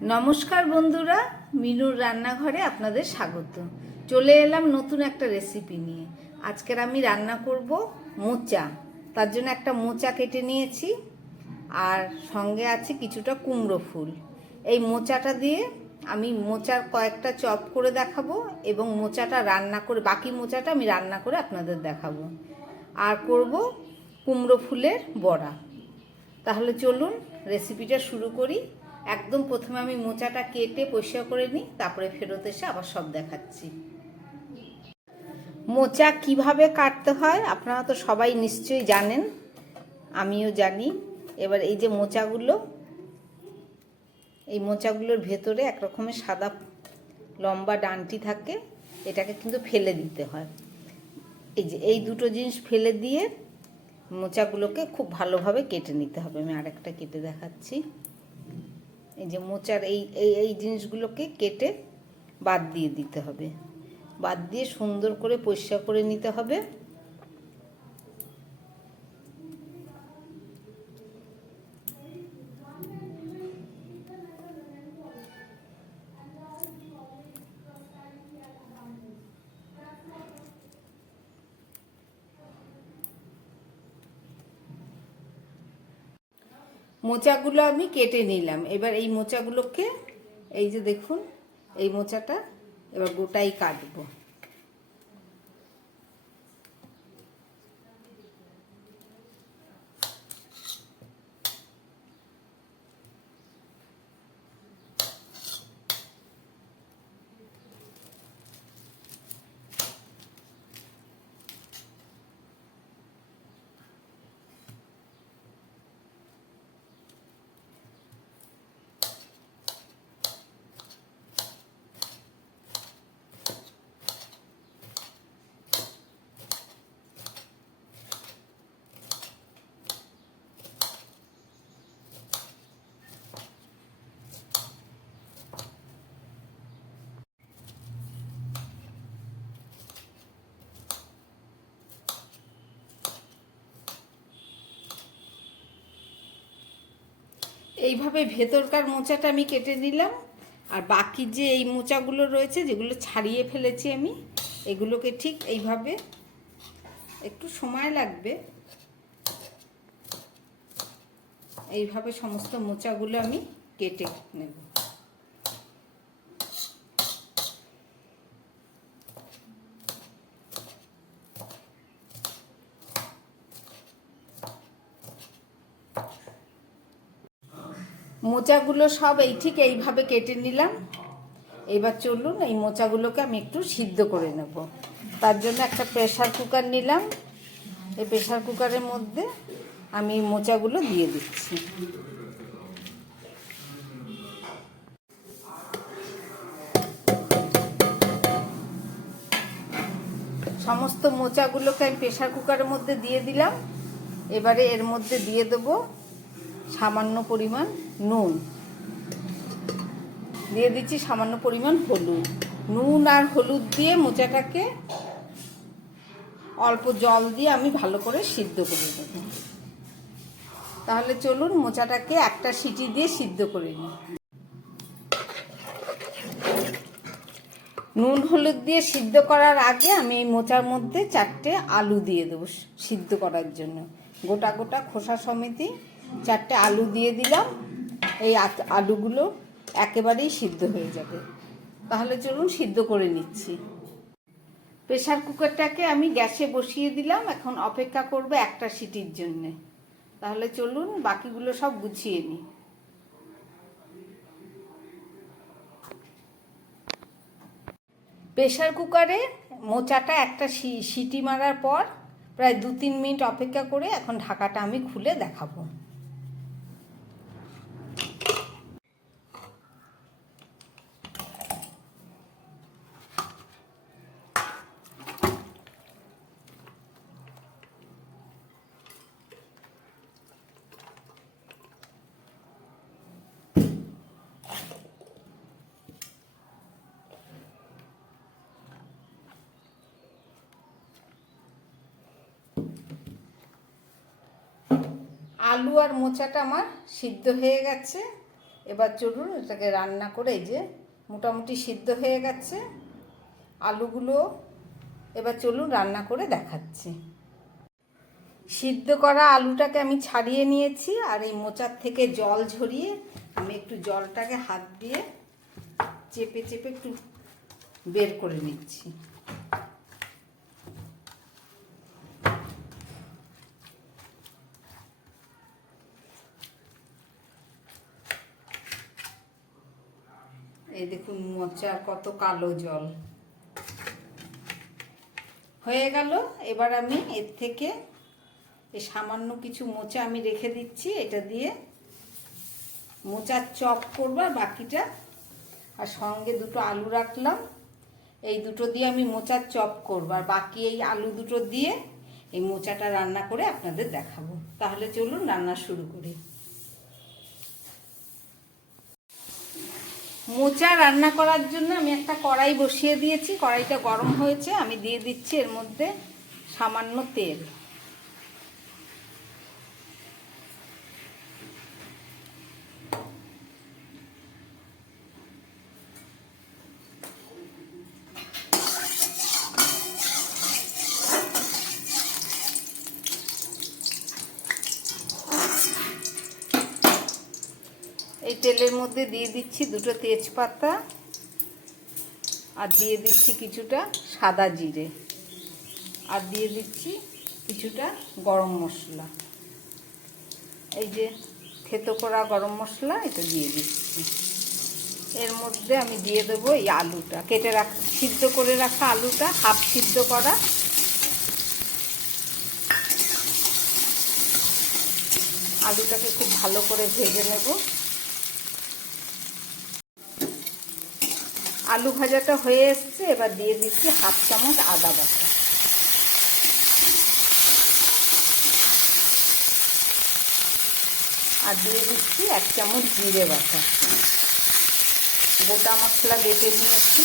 নমস্কার বন্ধুরা, মিনুর রান্নাঘরে আপনাদের স্বাগত। চলে এলাম নতুন একটা রেসিপি নিয়ে। আজকের আমি রান্না করব মোচা। তার জন্য একটা মোচা কেটে নিয়েছি, আর সঙ্গে আছে কিছুটা কুমড়ো ফুল। এই মোচাটা দিয়ে আমি মোচার কয়েকটা চপ করে দেখাবো এবং মোচাটা রান্না করে, বাকি মোচাটা আমি রান্না করে আপনাদের দেখাবো। আর করব কুমড়ো ফুলের বড়া। তাহলে চলুন রেসিপিটা শুরু করি। একদম প্রথমে আমি মোচাটা কেটে পরিষ্কার করে নিই, তারপরে ফেরত এসে আবার সব দেখাচ্ছি। মোচা কিভাবে কাটতে হয় আপনারা তো সবাই নিশ্চয়ই জানেন, আমিও জানি। এবার এই যে মোচাগুলো, এই মোচাগুলোর ভেতরে এক রকমের সাদা লম্বা ডানটি থাকে, এটাকে কিন্তু ফেলে দিতে হয়। এই যে এই দুটো জিনিস ফেলে দিয়ে মোচাগুলোকে খুব ভালোভাবে কেটে নিতে হবে। আমি আরেকটা কেটে দেখাচ্ছি। এই যে মোচার এই এই এই জিনিসগুলোকে কেটে বাদ দিয়ে দিতে হবে। বাদ দিয়ে সুন্দর করে পরিষ্কার করে নিতে হবে। মোচাগুলো আমি কেটে নিলাম। এবার এই মোচাগুলোকে, এই যে দেখুন, এই মোচাটা এবার গোটাই কাটবো। এইভাবে ভেতরকার মোচাটা আমি কেটে নিলাম, আর বাকি যে এই মোচাগুলো রয়েছে, যেগুলো ছাড়িয়ে ফেলেছি আমি, এগুলোকে ঠিক এইভাবে, একটু সময় লাগবে, এইভাবে সমস্ত মোচাগুলো আমি কেটে নেব। মোচাগুলো সব এই ঠিক এইভাবে কেটে নিলাম। এবার চলুন এই মোচাগুলোকে আমি একটু সিদ্ধ করে নেব। তার জন্য একটা প্রেসার কুকার নিলাম। এই প্রেসার কুকারের মধ্যে আমি মোচাগুলো দিয়ে দিচ্ছি। সমস্ত মোচাগুলোকে আমি প্রেসার কুকারের মধ্যে দিয়ে দিলাম। এবারে এর মধ্যে দিয়ে দেবো সামান্য পরিমাণ নুন, দিয়ে দিচ্ছি সামান্য পরিমাণ হলুদ। নুন আর হলুদ দিয়ে মোচাটাকে অল্প জল দিয়ে আমি ভালো করে সিদ্ধ করে দেব। তাহলে চলুন মোচাটাকে একটা সিটি দিয়ে সিদ্ধ করে নিই। নুন হলুদ দিয়ে সিদ্ধ করার আগে আমি এই মোচার মধ্যে 4টে আলু দিয়ে দেবো সিদ্ধ করার জন্য। গোটা গোটা খোসা সমেত 4টে আলু দিয়ে দিলাম। এই আলুগুলো একেবারেই সিদ্ধ হয়ে যাবে। তাহলে চলুন সিদ্ধ করে নিচ্ছি। প্রেসার কুকারটাকে আমি গ্যাসে বসিয়ে দিলাম। এখন অপেক্ষা করব একটা সিটির জন্যে। তাহলে চলুন বাকিগুলো সব গুছিয়ে নিই। প্রেসার কুকারে মোচাটা একটা সিটি মারার পর প্রায় 2-3 মিনিট অপেক্ষা করে এখন ঢাকাটা আমি খুলে দেখাবো। আলু আর মোচাটা আমার সিদ্ধ হয়ে গেছে। এবার চলুন এটাকে রান্না করে, এই যে মোটামুটি সিদ্ধ হয়ে গেছে আলুগুলো। এবার চলুন রান্না করে দেখাচ্ছি। সিদ্ধ করা আলুটাকে আমি ছাড়িয়ে নিয়েছি, আর এই মোচার থেকে জল ঝরিয়ে আমি একটু জলটাকে হাত দিয়ে চেপে চেপে একটু বের করে নিচ্ছি। এই দেখুন মোচার কত কালো জল হয়ে গেল। এবার আমি এর থেকে এই সামান্য কিছু মোচা আমি রেখে দিচ্ছি, এটা দিয়ে মোচার চপ করবো, আর বাকিটা, আর সঙ্গে দুটো আলু রাখলাম, এই দুটো দিয়ে আমি মোচার চপ করবো, আর বাকি এই আলু দুটো দিয়ে এই মোচাটা রান্না করে আপনাদের দেখাবো। তাহলে চলুন রান্না শুরু করি। মোচা রান্না করার জন্য আমি একটা কড়াই বসিয়ে দিয়েছি, কড়াইটা গরম হয়েছে, আমি দিয়ে দিচ্ছি এর মধ্যে সামান্য তেল। এই তেলের মধ্যে দিয়ে দিচ্ছি দুটো তেজপাতা, আর দিয়ে দিচ্ছি কিছুটা সাদা জিরে, আর দিয়ে দিচ্ছি কিছুটা গরম মশলা, এই যে থেতো করা গরম মশলা, এটা দিয়ে দিচ্ছি। এর মধ্যে আমি দিয়ে দেবো এই আলুটা, কেটে সিদ্ধ করে রাখা আলুটা, হাফ সিদ্ধ করা। আলুটাকে খুব ভালো করে ভেজে নেব। আলু ভাজাটা হয়ে এসছে, এবার দিয়ে দিচ্ছি হাফ চামচ আদা বাটা, আর দিয়ে দিচ্ছি 1 চামচ জিরে বাটা। গোটা মশলা বেটে নিয়েছি।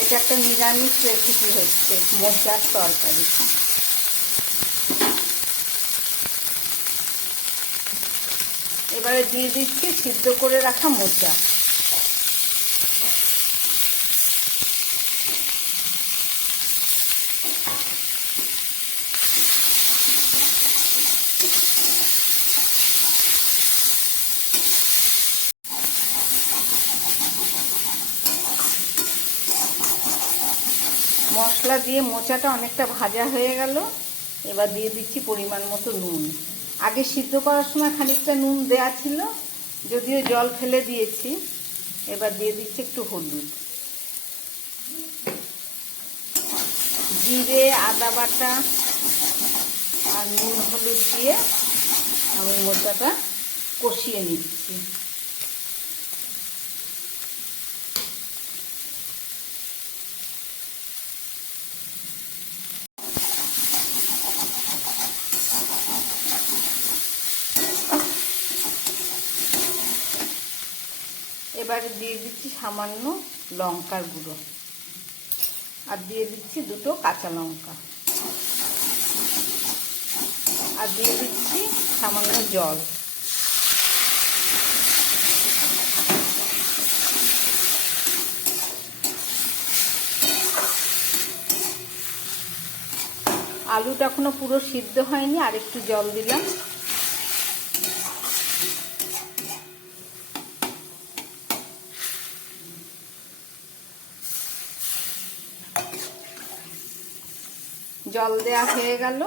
এটা একটা নিরামিষ রেসিপি হচ্ছে, মোচার তরকারি। এবারে দিয়ে দিচ্ছি সিদ্ধ করে রাখা মোচা। মশলা দিয়ে মোচাটা অনেকটা ভাজা হয়ে গেল। এবার দিয়ে দিচ্ছি পরিমাণ মতো নুন। আগে সিদ্ধ করার সময় খানিকটা নুন দেয়া ছিল, যদিও জল ফেলে দিয়েছি। এবার দিয়ে দিচ্ছি একটু হলুদ, জিরে, আদা বাটা আর নুন হলুদ দিয়ে আমি মোচাটা কষিয়ে নিচ্ছি। এবারে দিয়ে দিচ্ছি সামান্য লঙ্কার গুঁড়ো, আর দিয়ে দিচ্ছি দুটো কাঁচা লঙ্কা, আর দিয়ে দিচ্ছি সামান্য জল। আলুটা এখনো পুরো সিদ্ধ হয়নি, আর একটু জল দিলাম। জল দেয়া হয়ে গেল।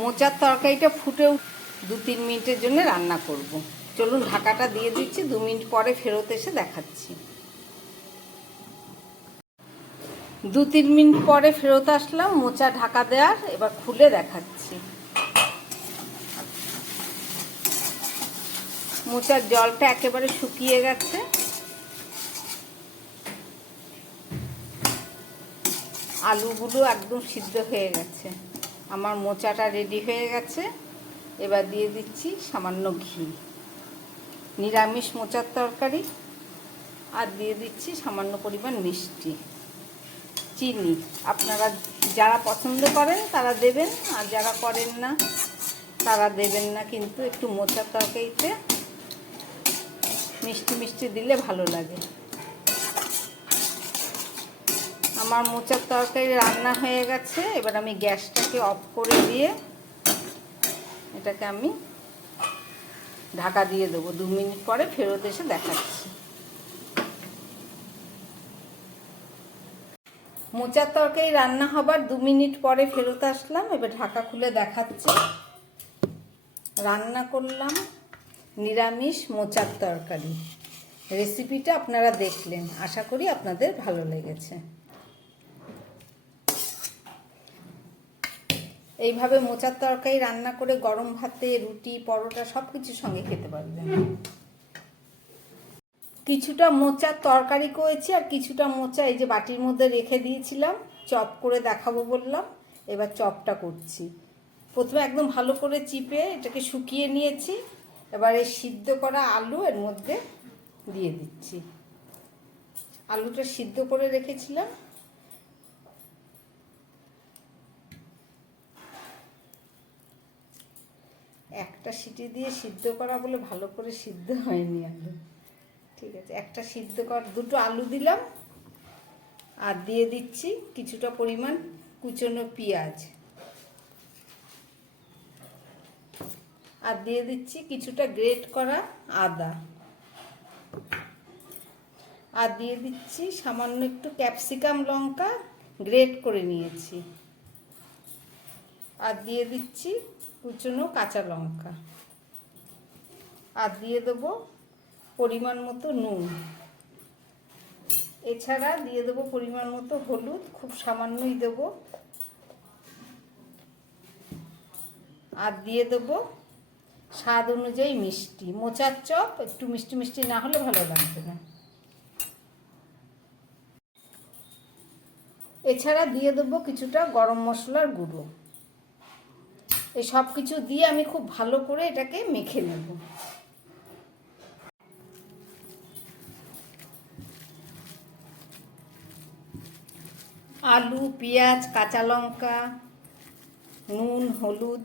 মোচার তরকারিটা ফুটেও 2-3 মিনিটের জন্য রান্না করব। চলুন ঢাকাটা দিয়ে দিচ্ছি, 2 মিনিট পরে ফেরত এসে দেখাচ্ছি। 2-3 মিনিট পরে ফেরত আসলাম মোচা ঢাকা দেওয়ার। এবার খুলে দেখাচ্ছি। মোচার জলটা একেবারে শুকিয়ে গেছে। আলুগুলো একদম সিদ্ধ হয়ে গেছে। আমার মোচাটা রেডি হয়ে গেছে। এবার দিয়ে দিচ্ছি সামান্য ঘি, নিরামিষ মোচার তরকারি, আর দিয়ে দিচ্ছি সামান্য পরিমাণ মিষ্টি। চিনি আপনারা যারা পছন্দ করেন তারা দেবেন, আর যারা করেন না তারা দেবেন না, কিন্তু একটু মোচার তরকারিতে মিষ্টি মিষ্টি দিলে ভালো লাগে। আমার মোচার তরকারি রান্না হয়ে গেছে। এবার আমি গ্যাসটাকে অফ করে দিয়ে এটাকে আমি ঢাকা দিয়ে দেবো। 2 মিনিট পরে ফেরত এসে দেখাচ্ছি। মোচার তরকারি রান্না হবার 2 মিনিট পরে ফেরত আসলাম। এবার ঢাকা খুলে দেখাচ্ছি। রান্না করলাম নিরামিষ মোচার তরকারি। রেসিপিটা আপনারা দেখলেন, আশা করি আপনাদের ভালো লেগেছে। এইভাবে মোচার তরকারি রান্না করে গরম ভাতে, রুটি, পরোটা সব কিছুর সঙ্গে খেতে পারবেন। কিছুটা মোচার তরকারি করেছি, আর কিছুটা মোচা এই যে বাটির মধ্যে রেখে দিয়েছিলাম, চপ করে দেখাবো বললাম। এবার চপটা করছি। প্রথমে একদম ভালো করে চিপে এটাকে শুকিয়ে নিয়েছি। এবার এই সিদ্ধ করা আলু এর মধ্যে দিয়ে দিচ্ছি। আলুটা সিদ্ধ করে রেখেছিলাম। একটা সিটি দিয়ে সিদ্ধ করা বলে ভালো করে সিদ্ধ হয়নি আলু। ঠিক আছে, একটা সিদ্ধ কর, 2টো আলু দিলাম, আর দিয়ে দিচ্ছি কিছুটা পরিমাণ কুচনো পেঁয়াজ, আর দিয়ে দিচ্ছি কিছুটা গ্রেট করা আদা, আর দিয়ে দিচ্ছি সামান্য একটু ক্যাপসিকাম লঙ্কা গ্রেট করে নিয়েছি, আর দিয়ে দিচ্ছি কুচনো কাঁচা লঙ্কা, আর দিয়ে দেবো পরিমাণ মতো নুন। এছাড়া দিয়ে দেবো পরিমাণ মতো হলুদ, খুব সামান্যই দেবো, আর দিয়ে দেবো স্বাদ অনুযায়ী মিষ্টি। মোচার চপ একটু মিষ্টি মিষ্টি না হলে ভালো লাগবে না। এছাড়া দিয়ে দেবো কিছুটা গরম মশলার গুঁড়ো। এই সব কিছু দিয়ে আমি খুব ভালো করে এটাকে মেখে নেব। আলু, পেঁয়াজ, কাঁচা লঙ্কা, নুন, হলুদ,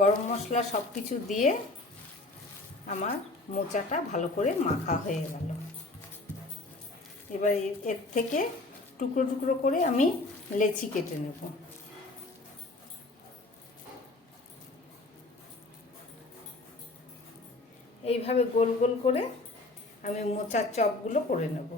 গরম মশলা সব কিছু দিয়ে আমার মোচাটা ভালো করে মাখা হয়ে গেল। এবার এর থেকে টুকরো টুকরো করে আমি লেচি কেটে নেব। এইভাবে গোল গোল করে আমি মোচার চপগুলো করে নেব।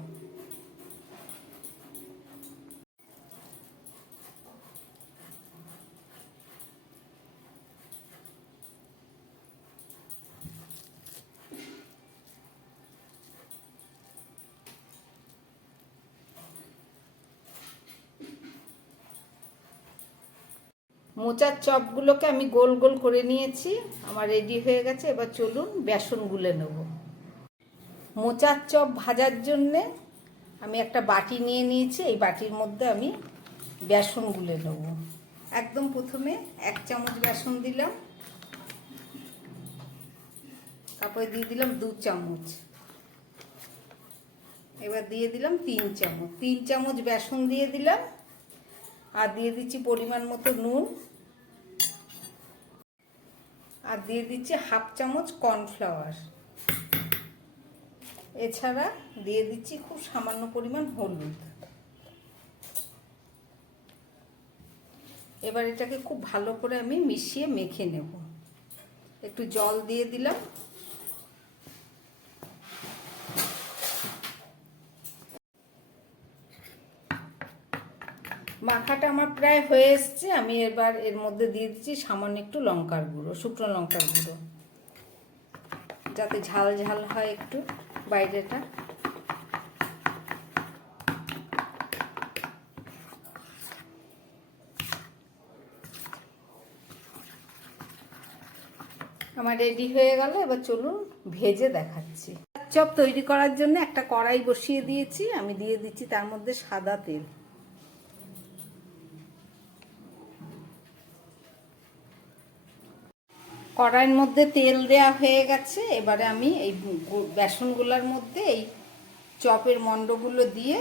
মোচার চপগুলোকে আমি গোল গোল করে নিয়েছি, আমার রেডি হয়ে গেছে। এবার চলুন বেসন গুলে নেব। মোচার চপ ভাজার জন্যে আমি একটা বাটি নিয়ে নিয়েছি। এই বাটির মধ্যে আমি বেসন গুলে নেব। একদম প্রথমে 1 চামচ বেসন দিলাম, তারপরে দিয়ে দিলাম 2 চামচ, এবার দিয়ে দিলাম 3 চামচ। 3 চামচ বেসন দিয়ে দিলাম, আর দিয়ে দিচ্ছি পরিমাণ মতো নুন, আর দিয়ে দিচ্ছি 1/2 চামচ কর্নফ্লাওয়ার। এছাড়া দিয়ে দিচ্ছি খুব সামান্য পরিমাণ হলুদ। এবার এটাকে খুব ভালো করে আমি মিশিয়ে মেখে নেব। একটু জল দিয়ে দিলাম। মাখাটা আমার প্রায় হয়ে এসছে। আমি এবার এর মধ্যে দিয়ে দিচ্ছি সামান্য একটু লঙ্কার গুঁড়ো, শুকনো লঙ্কার গুঁড়ো, যাতে ঝাল ঝাল হয় একটু বাইরেটা। আমার রেডি হয়ে গেল। এবার চলুন ভেজে দেখাচ্ছি। চপ তৈরি করার জন্য একটা কড়াই বসিয়ে দিয়েছি। আমি দিয়ে দিচ্ছি তার মধ্যে সাদা তেল। কড়াইয়ের মধ্যে তেল দেয়া হয়ে গেছে। এবারে আমি এই বেসনগুলোর মধ্যে এই চপের মণ্ডগুলো দিয়ে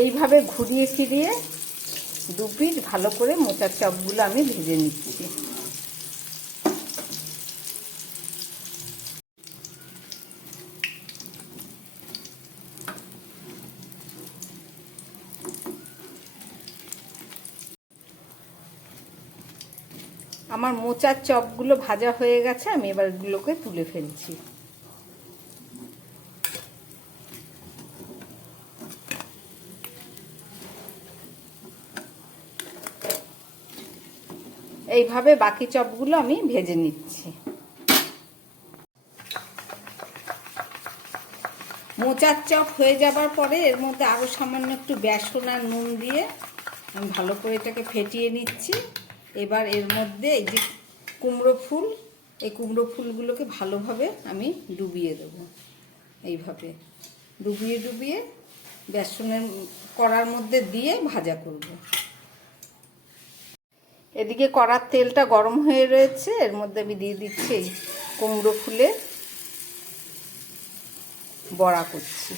এইভাবে ঘুরিয়ে ফিরিয়ে দু পিঠ ভালো করে মোচার চপগুলো আমি ভেজে নিচ্ছি। আমার মোচার চপগুলো ভাজা হয়ে গেছে, আমি এবার এগুলোকে তুলে ফেলছি। এইভাবে বাকি চপগুলো আমি ভেজে নিচ্ছি। মোচার চপ হয়ে যাবার পরে এর মধ্যে আরও সামান্য একটু বেসন আর নুন দিয়ে আমি ভালো করে এটাকে ফেটিয়ে নিচ্ছি। এবার এর মধ্যে এই যে কুমড়ো ফুল, এই কুমড়ো ফুলগুলোকে ভালোভাবে আমি ডুবিয়ে দেবো। এইভাবে ডুবিয়ে ডুবিয়ে বেসনের কড়ার মধ্যে দিয়ে ভাজা করব। এদিকে কড়ার তেলটা গরম হয়ে রয়েছে, এর মধ্যে আমি দিয়ে দিচ্ছি এই কুমড়ো ফুলের বড়া করছি।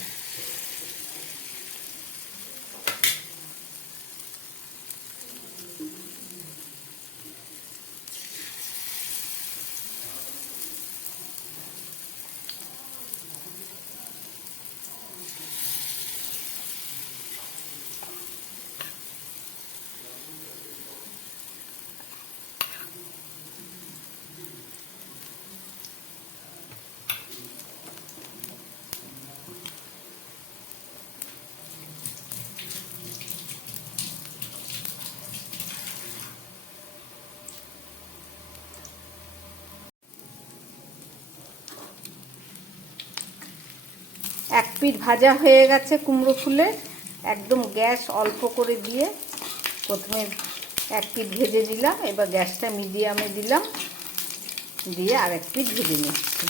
এক পিঠ ভাজা হয়ে গেছে কুমড়ো ফুলের, একদম গ্যাস অল্প করে দিয়ে প্রথমে এক পিঠ ভেজে দিলাম, এবার গ্যাসটা মিডিয়ামে দিলাম, দিয়ে আর এক পিঠ ভেজে নিচ্ছি।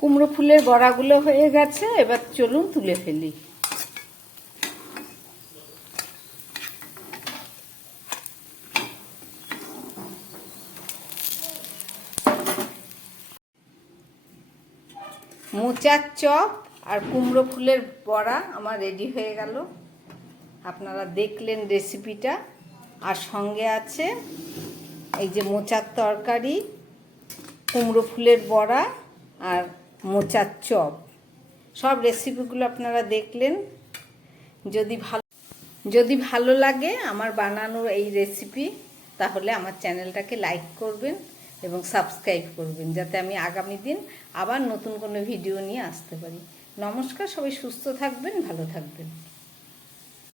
কুমড়ো ফুলের বড়াগুলো হয়ে গেছে, এবার চলুন তুলে ফেলি। মোচার চপ আর কুমড়ো ফুলের বড়া আমার রেডি হয়ে গেল। আপনারা দেখলেন রেসিপিটা, আর সঙ্গে আছে এই যে মোচার তরকারি, কুমড়ো ফুলের বড়া আর মোচার চপ। সব রেসিপিগুলো আপনারা দেখলেন। যদি ভালো লাগে আমার বানানো এই রেসিপি, তাহলে আমার চ্যানেলটাকে লাইক করবেন এবং সাবস্ক্রাইব করবেন, যাতে আমি আগামী দিন আবার নতুন কোনো ভিডিও নিয়ে আসতে পারি। নমস্কার, সবাই সুস্থ থাকবেন, ভালো থাকবেন।